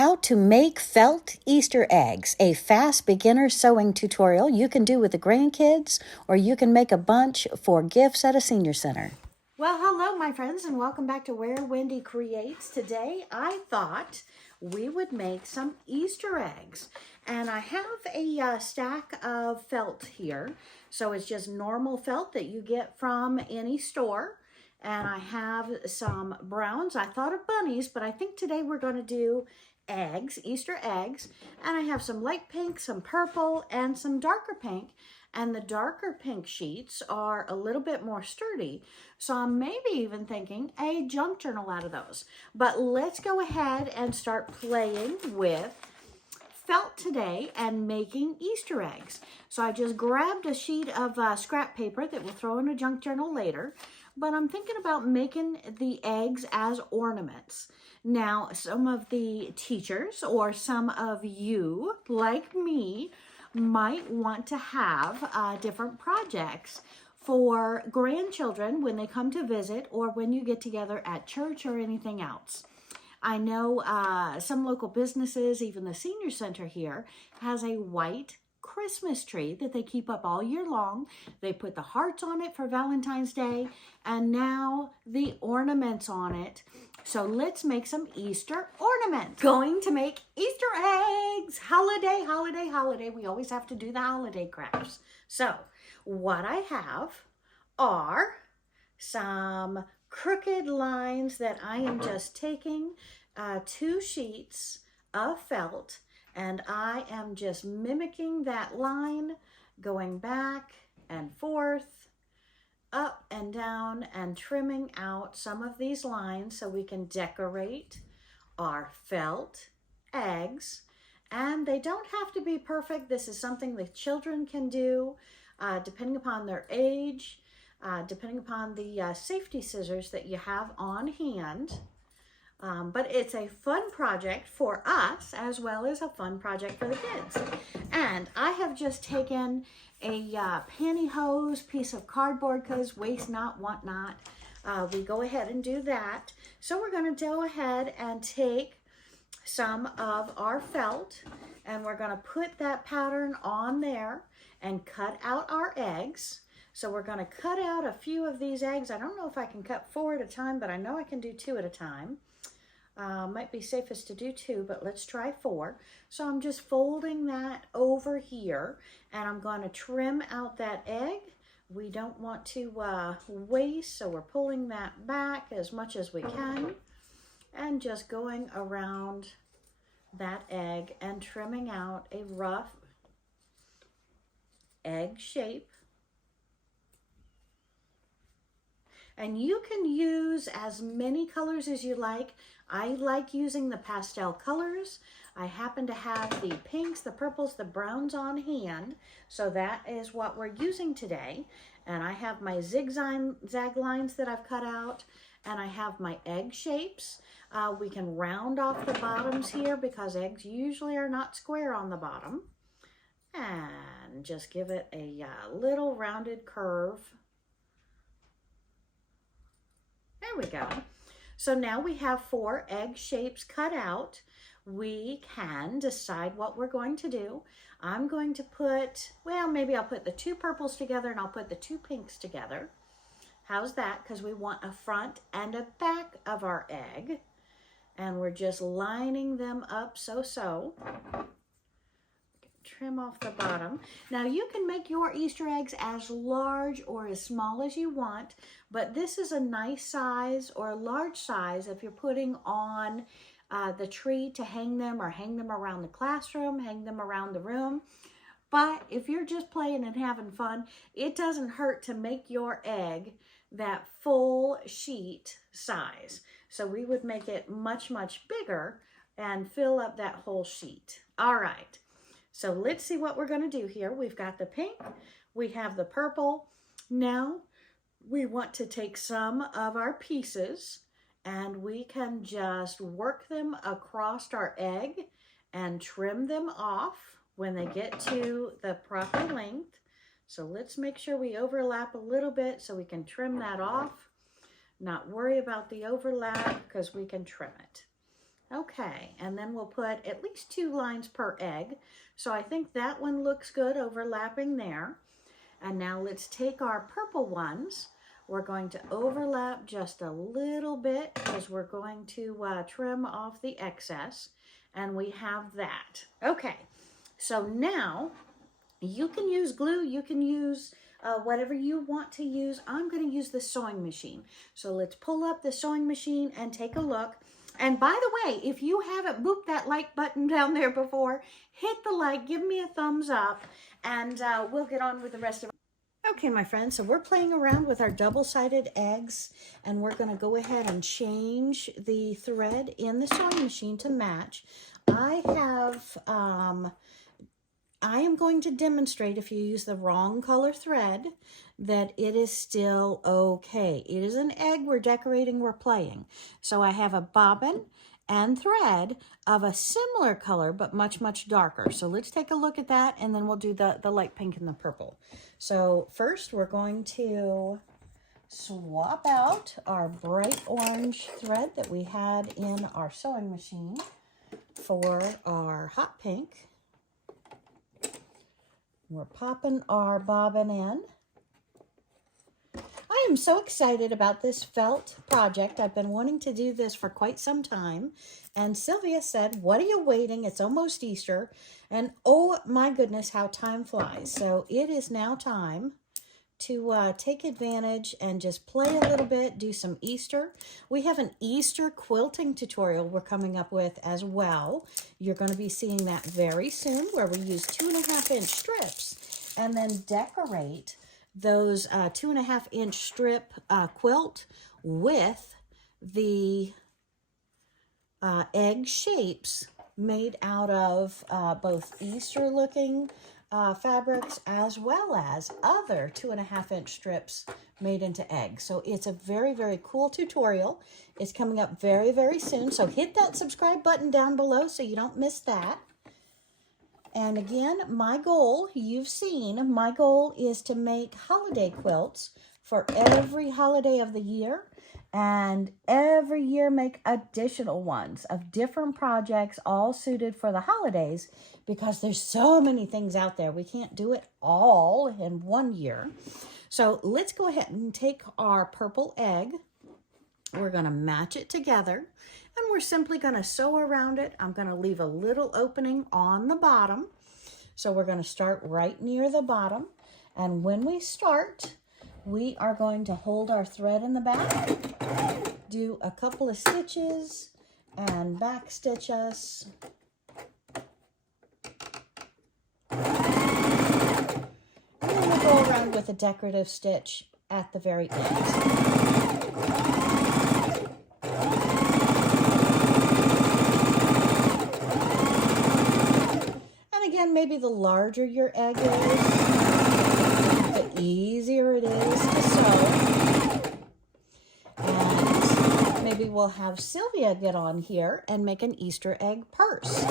How to make felt Easter eggs, a fast beginner sewing tutorial you can do with the grandkids, or you can make a bunch for gifts at a senior center. Well, hello, my friends, and welcome back to Where Wendy Creates. Today, I thought we would make some Easter eggs, and I have a stack of felt here. So it's just normal felt that you get from any store. And I have some browns. I thought of bunnies, but I think today we're going to do eggs, Easter eggs. And I have some light pink, some purple, and some darker pink. And the darker pink sheets are a little bit more sturdy. So I'm maybe even thinking a junk journal out of those. But let's go ahead and start playing with felt today and making Easter eggs. So I just grabbed a sheet of scrap paper that we'll throw in a junk journal later. But I'm thinking about making the eggs as ornaments. Now, some of the teachers or some of you, like me, might want to have different projects for grandchildren when they come to visit or when you get together at church or anything else. I know some local businesses, even the senior center here, has a white Christmas tree that they keep up all year long. They put the hearts on it for Valentine's Day and now the ornaments on it. So let's make some Easter ornaments. Going to make Easter eggs. Holiday, holiday, holiday. We always have to do the holiday crafts. So what I have are some crooked lines that I am just taking 2 sheets of felt, and I am just mimicking that line, going back and forth, up and down, and trimming out some of these lines so we can decorate our felt eggs. And they don't have to be perfect. This is something the children can do depending upon their age, depending upon the safety scissors that you have on hand. But it's a fun project for us as well as a fun project for the kids. And I have just taken a pantyhose piece of cardboard because waste not, want not. We go ahead and do that. So we're going to go ahead and take some of our felt and we're going to put that pattern on there and cut out our eggs. So we're going to cut out a few of these eggs. I don't know if I can cut 4 at a time, but I know I can do 2 at a time. Might be safest to do 2, but let's try 4. So I'm just folding that over here, and I'm going to trim out that egg. We don't want to waste, so we're pulling that back as much as we can, and just going around that egg and trimming out a rough egg shape. And you can use as many colors as you like. I like using the pastel colors. I happen to have the pinks, the purples, the browns on hand. So that is what we're using today. And I have my zigzag lines that I've cut out. And I have my egg shapes. We can round off the bottoms here because eggs usually are not square on the bottom. And just give it a little rounded curve. There we go. So now we have 4 egg shapes cut out. We can decide what we're going to do. I'm going to put, well, maybe I'll put the 2 purples together and I'll put the 2 pinks together. How's that? Because we want a front and a back of our egg. And we're just lining them up so. Trim off the bottom. Now you can make your Easter eggs as large or as small as you want, but this is a nice size or a large size if you're putting on the tree to hang them or hang them around the classroom, hang them around the room. But if you're just playing and having fun, it doesn't hurt to make your egg that full sheet size. So we would make it much, much bigger and fill up that whole sheet. All right. So let's see what we're going to do here. We've got the pink, we have the purple. Now we want to take some of our pieces and we can just work them across our egg and trim them off when they get to the proper length. So let's make sure we overlap a little bit so we can trim that off. Not worry about the overlap because we can trim it. Okay, and then we'll put at least 2 lines per egg. So I think that one looks good overlapping there. And now let's take our purple ones. We're going to overlap just a little bit because we're going to trim off the excess. And we have that. Okay, so now you can use glue, you can use whatever you want to use. I'm going to use the sewing machine. So let's pull up the sewing machine and take a look. And by the way, if you haven't booped that like button down there before, hit the like, give me a thumbs up, and we'll get on with the rest of it. Okay, my friends, so we're playing around with our double-sided eggs, and we're going to go ahead and change the thread in the sewing machine to match. I am going to demonstrate, if you use the wrong color thread, that it is still okay. It is an egg, we're decorating, we're playing. So I have a bobbin and thread of a similar color, but much, much darker. So let's take a look at that, and then we'll do the light pink and the purple. So first we're going to swap out our bright orange thread that we had in our sewing machine for our hot pink. We're popping our bobbin in. I am so excited about this felt project. I've been wanting to do this for quite some time. And Sylvia said, what are you waiting? It's almost Easter. And oh my goodness, how time flies. So it is now time to take advantage and just play a little bit, do some Easter. We have an Easter quilting tutorial we're coming up with as well. You're going to be seeing that very soon, where we use 2.5-inch strips and then decorate those 2.5-inch strip quilt with the egg shapes made out of both Easter looking fabrics as well as other 2.5-inch strips made into eggs. So it's a very, very cool tutorial. It's coming up very, very soon. So hit that subscribe button down below so you don't miss that. And again, my goal, you've seen, my goal is to make holiday quilts for every holiday of the year, and every year make additional ones of different projects all suited for the holidays, because there's so many things out there. We can't do it all in one year. So let's go ahead and take our purple egg. We're going to match it together, and we're simply going to sew around it. I'm going to leave a little opening on the bottom. So we're going to start right near the bottom. And when we start, we are going to hold our thread in the back, do a couple of stitches, and back stitch us. And then we'll go around with a decorative stitch at the very end. Maybe the larger your egg is, the easier it is to sew. And maybe we'll have Sylvia get on here and make an Easter egg purse.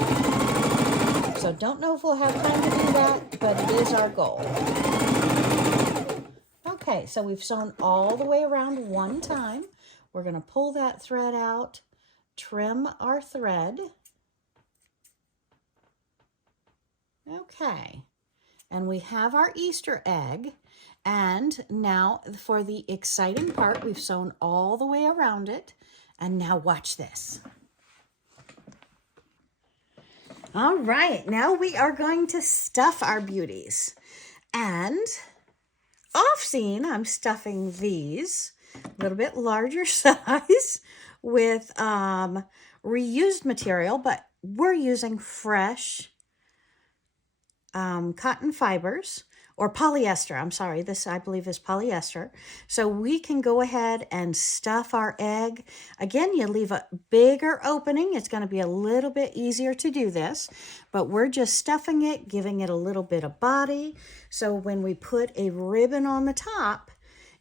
So don't know if we'll have time to do that, but it is our goal. Okay, so we've sewn all the way around one time. We're going to pull that thread out, trim our thread. Okay, and we have our Easter egg, and now for the exciting part, we've sewn all the way around it, and now watch this. All right, now we are going to stuff our beauties, and off scene, I'm stuffing these a little bit larger size with reused material, but we're using fresh cotton fibers, or polyester. I'm sorry, this I believe is polyester. So we can go ahead and stuff our egg. Again, you leave a bigger opening. It's going to be a little bit easier to do this, but we're just stuffing it, giving it a little bit of body. So when we put a ribbon on the top,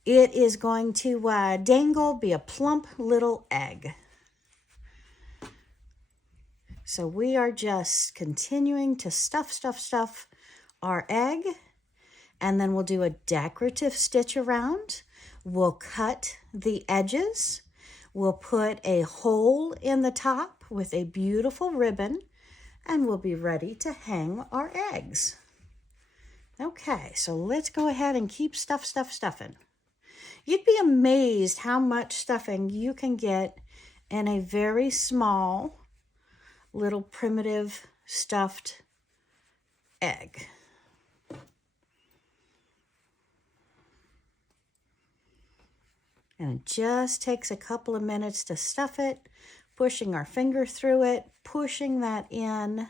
it is going to dangle, be a plump little egg. So we are just continuing to stuff our egg, and then we'll do a decorative stitch around. We'll cut the edges. We'll put a hole in the top with a beautiful ribbon, and we'll be ready to hang our eggs. Okay, so let's go ahead and keep stuffing. You'd be amazed how much stuffing you can get in a very small, little primitive stuffed egg. And it just takes a couple of minutes to stuff it, pushing our finger through it, pushing that in.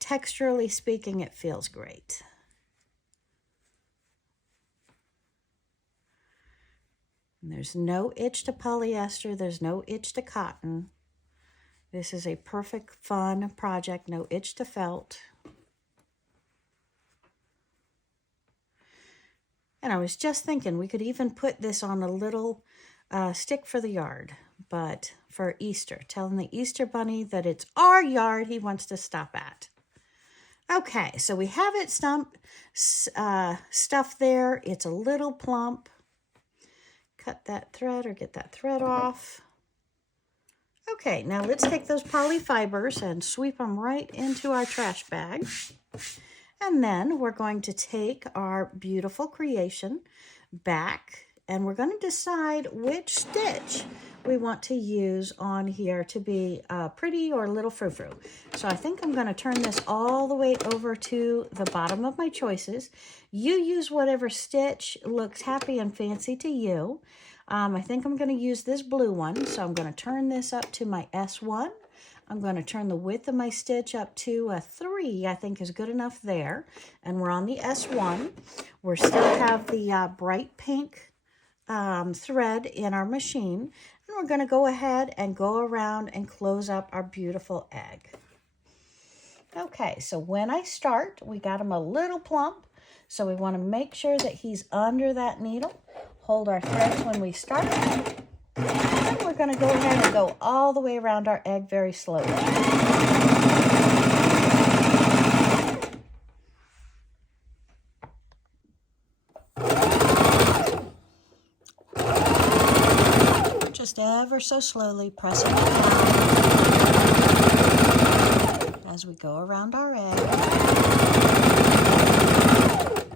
Texturally speaking, it feels great. And there's no itch to polyester, there's no itch to cotton. This is a perfect, fun project, no itch to felt. And I was just thinking we could even put this on a little stick for the yard, but for Easter, telling the Easter Bunny that it's our yard he wants to stop at. Okay, so we have it stuffed there. It's a little plump. Cut that thread or get that thread off. Okay, now let's take those poly fibers and sweep them right into our trash bag. And then we're going to take our beautiful creation back, and we're going to decide which stitch we want to use on here to be pretty or a little frou-frou. So I think I'm going to turn this all the way over to the bottom of my choices. You use whatever stitch looks happy and fancy to you. I think I'm going to use this blue one, so I'm going to turn this up to my S1. I'm going to turn the width of my stitch up to a 3, I think is good enough there. And we're on the S1. We still have the bright pink thread in our machine. And we're going to go ahead and go around and close up our beautiful egg. Okay, so when I start, we got him a little plump. So we want to make sure that he's under that needle. Hold our threads when we start. And we're going to go ahead and go all the way around our egg very slowly. Just ever so slowly pressing it down as we go around our egg,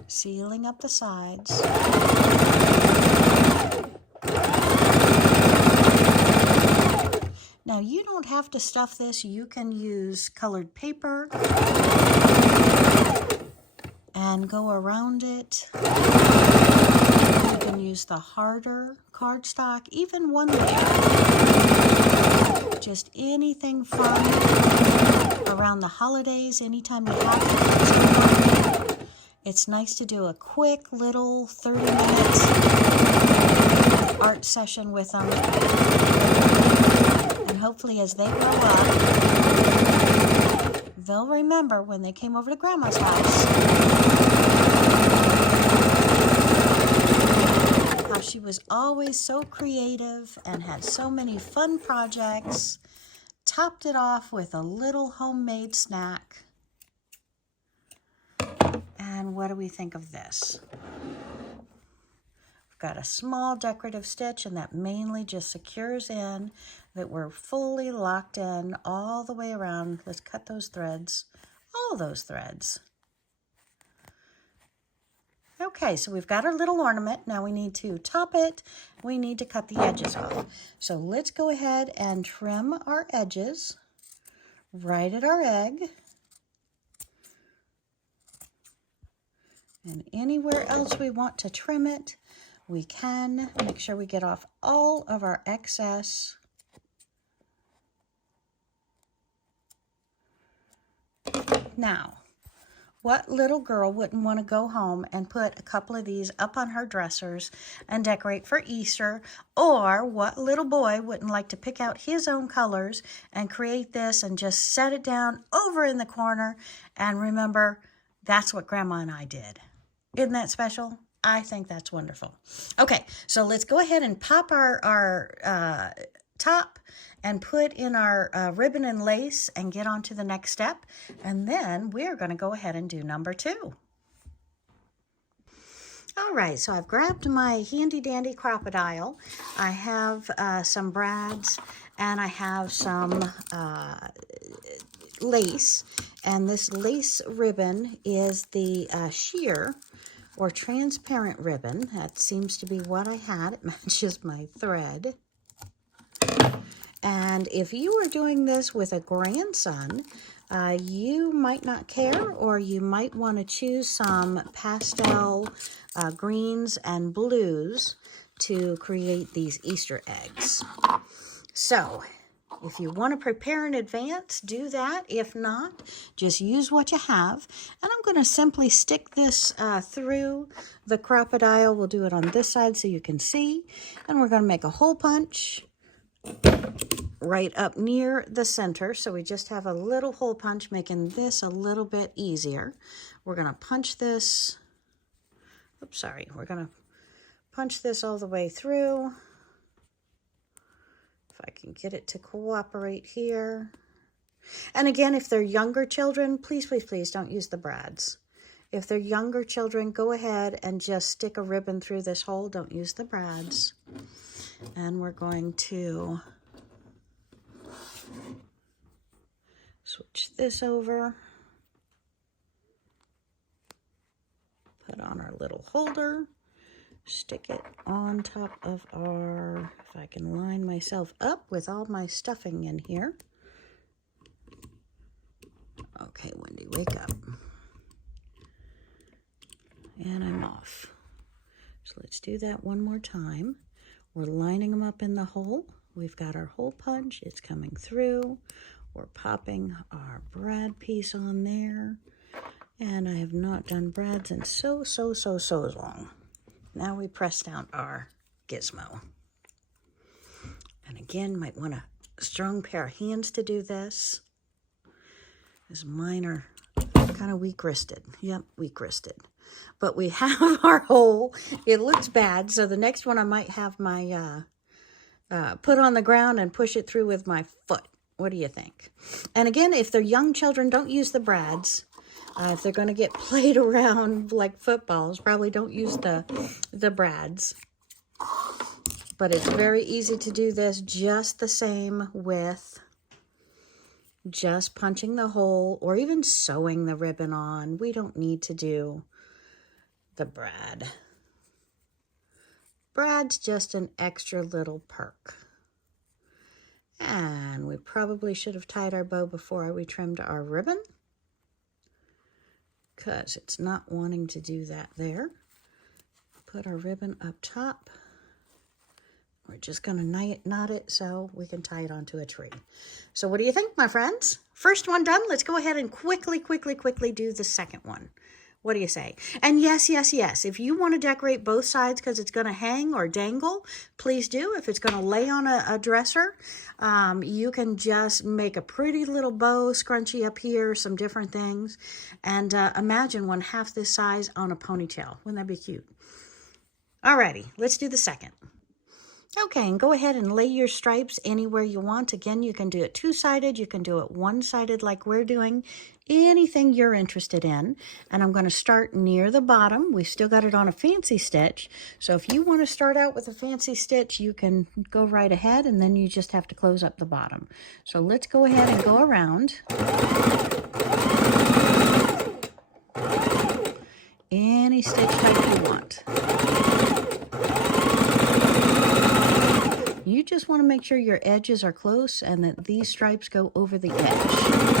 sealing up the sides. Now, you don't have to stuff this. You can use colored paper and go around it. You can use the harder cardstock, even one layer. Just anything fun around the holidays, anytime you have it. It's nice to do a quick little 30 minutes art session with them. And hopefully as they grow up, they'll remember when they came over to Grandma's house how she was always so creative and had so many fun projects, topped it off with a little homemade snack. And what do we think of this? We've got a small decorative stitch, and that mainly just secures in that we're fully locked in all the way around. Let's cut those threads, all those threads. Okay, so we've got our little ornament. Now we need to top it. We need to cut the edges off. So let's go ahead and trim our edges right at our egg. And anywhere else we want to trim it, we can. Make sure we get off all of our excess. Now, what little girl wouldn't want to go home and put a couple of these up on her dressers and decorate for Easter? Or what little boy wouldn't like to pick out his own colors and create this and just set it down over in the corner and remember, that's what Grandma and I did. Isn't that special? I think that's wonderful. Okay, so let's go ahead and pop our top and put in our ribbon and lace and get on to the next step. And then we're going to go ahead and do number 2. All right, so I've grabbed my handy dandy Crop-A-Dile. I have some brads, and I have some lace, and this lace ribbon is the sheer or transparent ribbon. That seems to be what I had. It matches my thread. And if you are doing this with a grandson, you might not care, or you might want to choose some pastel greens and blues to create these Easter eggs. So if you want to prepare in advance, do that. If not, just use what you have. And I'm going to simply stick this through the crocodile. We'll do it on this side so you can see. And we're going to make a hole punch right up near the center. So we just have a little hole punch, making this a little bit easier. We're going to punch this. Oops, sorry. We're going to punch this all the way through. If I can get it to cooperate here. And again, if they're younger children, please, please, please don't use the brads. If they're younger children, go ahead and just stick a ribbon through this hole. Don't use the brads. And we're going to switch this over. Put on our little holder. Stick it on top of our, if I can line myself up with all my stuffing in here. Okay, Wendy, wake up. And I'm off. So let's do that one more time. We're lining them up in the hole. We've got our hole punch. It's coming through. We're popping our brad piece on there. And I have not done brads in so long. Now we press down our gizmo. And again, might want a strong pair of hands to do this, as mine are kind of weak-wristed. Yep, weak-wristed. But we have our hole. It looks bad, so the next one I might have my put on the ground and push it through with my foot. What do you think? And again, if they're young children, don't use the brads. If they're going to get played around like footballs, probably don't use the brads. But it's very easy to do this just the same with just punching the hole or even sewing the ribbon on. We don't need to do the brad. Brad's just an extra little perk. And we probably should have tied our bow before we trimmed our ribbon, because it's not wanting to do that there. Put our ribbon up top. We're just going to knot it so we can tie it onto a tree. So what do you think, my friends? First one done. Let's go ahead and quickly do the second one. What do you say? And yes, if you want to decorate both sides because it's going to hang or dangle, please do. If it's going to lay on a dresser, you can just make a pretty little bow scrunchie up here, some different things. And imagine one half this size on a ponytail. Wouldn't that be cute? Alrighty, let's do the second. Okay, and go ahead and lay your stripes anywhere you want. Again, you can do it two-sided. You can do it one-sided like we're doing. Anything you're interested in. And I'm going to start near the bottom. We've still got it on a fancy stitch. So if you want to start out with a fancy stitch, you can go right ahead, and then you just have to close up the bottom. So let's go ahead and go around. Any stitch type you want. You just want to make sure your edges are close and that these stripes go over the edge.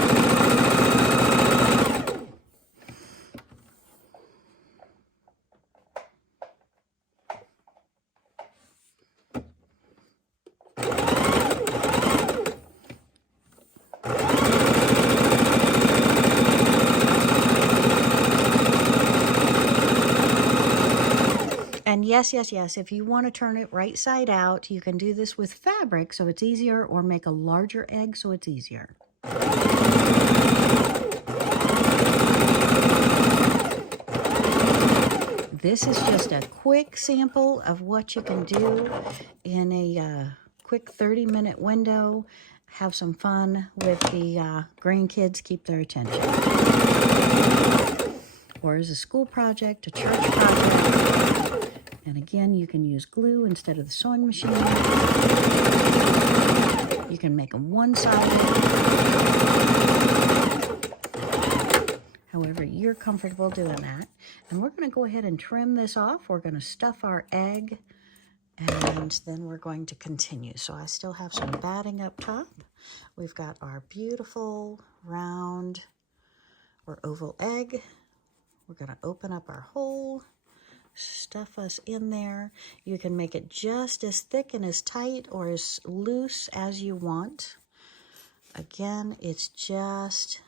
And yes, if you want to turn it right side out, you can do this with fabric so it's easier, or make a larger egg so it's easier. This is just a quick sample of what you can do in a quick 30-minute window. Have some fun with the grandkids, keep their attention. Or as a school project, a church project. And again, you can use glue instead of the sewing machine. You can make them one-sided. However you're comfortable doing that. And we're going to go ahead and trim this off. We're going to stuff our egg, and then we're going to continue. So I still have some batting up top. We've got our beautiful round or oval egg. We're going to open up our hole, stuff us in there. You can make it just as thick and as tight or as loose as you want. Again, it's just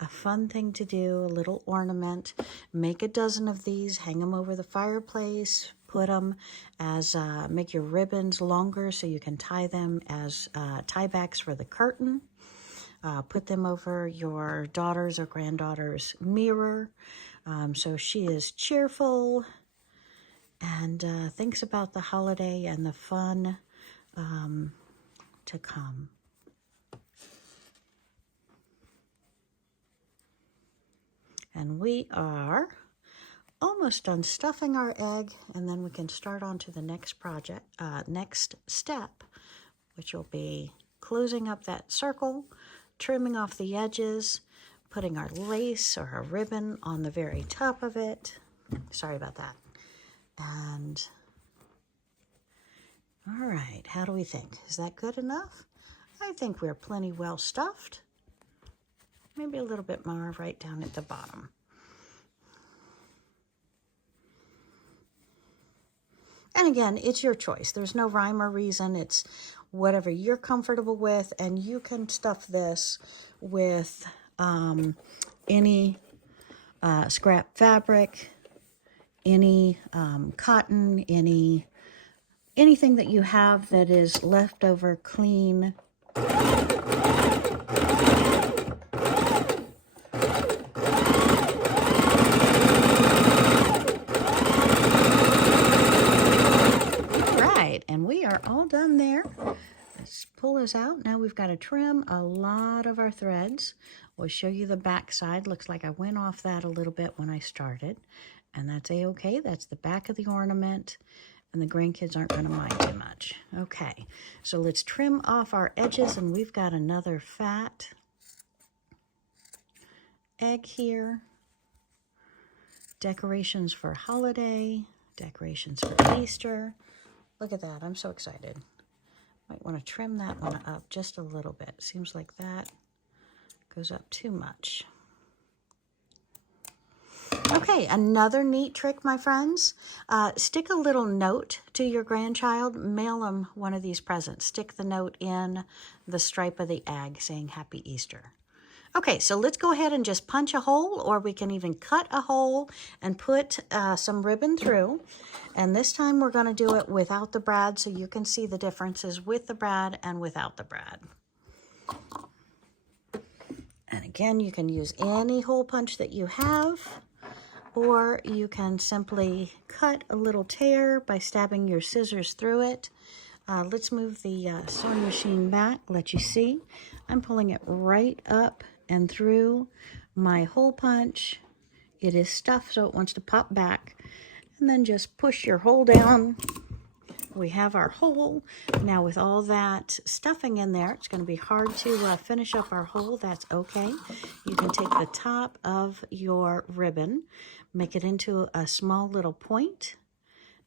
a fun thing to do, a little ornament. Make a dozen of these, hang them over the fireplace, put them as, make your ribbons longer so you can tie them as tie backs for the curtain. Put them over your daughter's or granddaughter's mirror so she is cheerful and thinks about the holiday and the fun to come. And we are almost done stuffing our egg, and then we can start on to the next project, next step, which will be closing up that circle, trimming off the edges, putting our lace or our ribbon on the very top of it. Sorry about that. And all right, how do we think? Is that good enough? I think we're plenty well stuffed. Maybe a little bit more right down at the bottom. And again, it's your choice. There's no rhyme or reason. It's whatever you're comfortable with, and you can stuff this with any scrap fabric, any cotton, anything that you have that is leftover clean. And we are all done there. Let's pull this out. Now we've got to trim a lot of our threads. We'll show you the back side. Looks like I went off that a little bit when I started, and that's a-okay. That's the back of the ornament, and the grandkids aren't going to mind too much. Okay, so let's trim off our edges, and we've got another fat egg here. Decorations for holiday, decorations for Easter. Look at that. I'm so excited. Might want to trim that one up just a little bit. Seems like that goes up too much. Okay, another neat trick, my friends. Stick a little note to your grandchild. Mail them one of these presents. Stick the note in the stripe of the egg saying Happy Easter. Okay, so let's go ahead and just punch a hole, or we can even cut a hole and put some ribbon through. And this time we're going to do it without the brad, so you can see the differences with the brad and without the brad. And again, you can use any hole punch that you have, or you can simply cut a little tear by stabbing your scissors through it. Let's move the sewing machine back, let you see. I'm pulling it right up and through my hole punch. It is stuffed, so it wants to pop back. And then just push your hole down. We have our hole. Now with all that stuffing in there, it's going to be hard to finish up our hole. That's okay. You can take the top of your ribbon, make it into a small little point,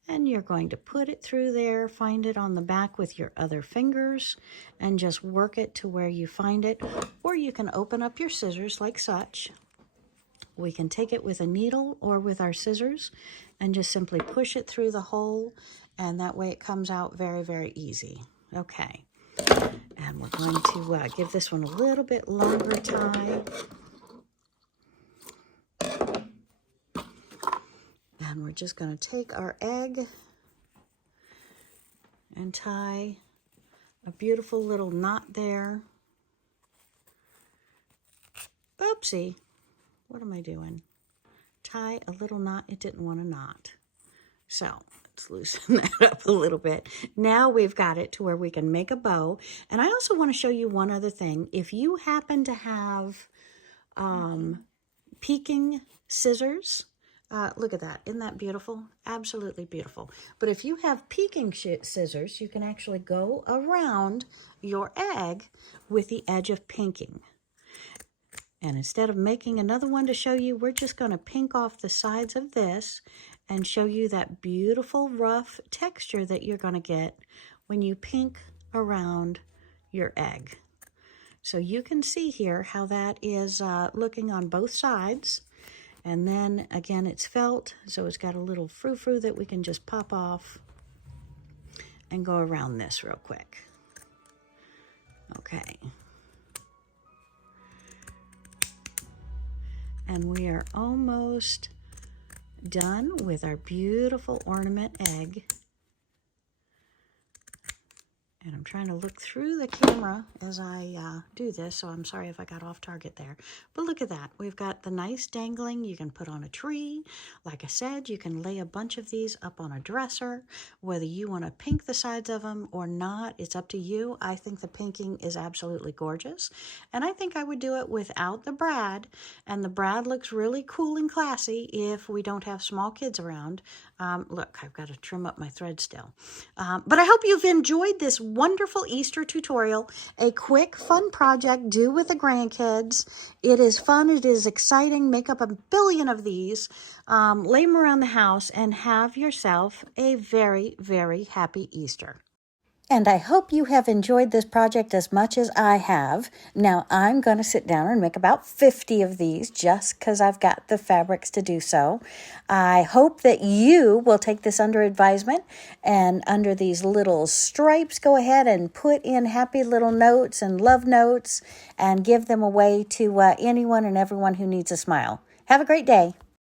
and you're going to put it through there, find it on the back with your other fingers, and just work it to where you find it. Or you can open up your scissors like such. We can take it with a needle or with our scissors and just simply push it through the hole, and that way it comes out very, very easy. Okay, and we're going to give this one a little bit longer tie. And we're just going to take our egg and tie a beautiful little knot there. Oopsie, what am I doing? Tie a little knot. It didn't want a knot. So let's loosen that up a little bit. Now we've got it to where we can make a bow. And I also want to show you one other thing. If you happen to have peeking scissors, Look at that. Isn't that beautiful? Absolutely beautiful. But if you have peeking scissors, you can actually go around your egg with the edge of pinking. And instead of making another one to show you, we're just going to pink off the sides of this and show you that beautiful rough texture that you're going to get when you pink around your egg. So you can see here how that is looking on both sides. And then again, it's felt, so it's got a little frou-frou that we can just pop off and go around this real quick. Okay. And we are almost done with our beautiful ornament egg. And I'm trying to look through the camera as I do this, so I'm sorry if I got off target there. But look at that. We've got the nice dangling you can put on a tree. Like I said, you can lay a bunch of these up on a dresser. Whether you want to pink the sides of them or not, it's up to you. I think the pinking is absolutely gorgeous. And I think I would do it without the brad. And the brad looks really cool and classy if we don't have small kids around. Look, I've got to trim up my thread still. But I hope you've enjoyed this wonderful Easter tutorial, a quick, fun project, do with the grandkids. It is fun, it is exciting. Make up a billion of these, lay them around the house, and have yourself a very, very happy Easter. And I hope you have enjoyed this project as much as I have. Now I'm going to sit down and make about 50 of these just because I've got the fabrics to do so. I hope that you will take this under advisement and under these little stripes, go ahead and put in happy little notes and love notes and give them away to anyone and everyone who needs a smile. Have a great day.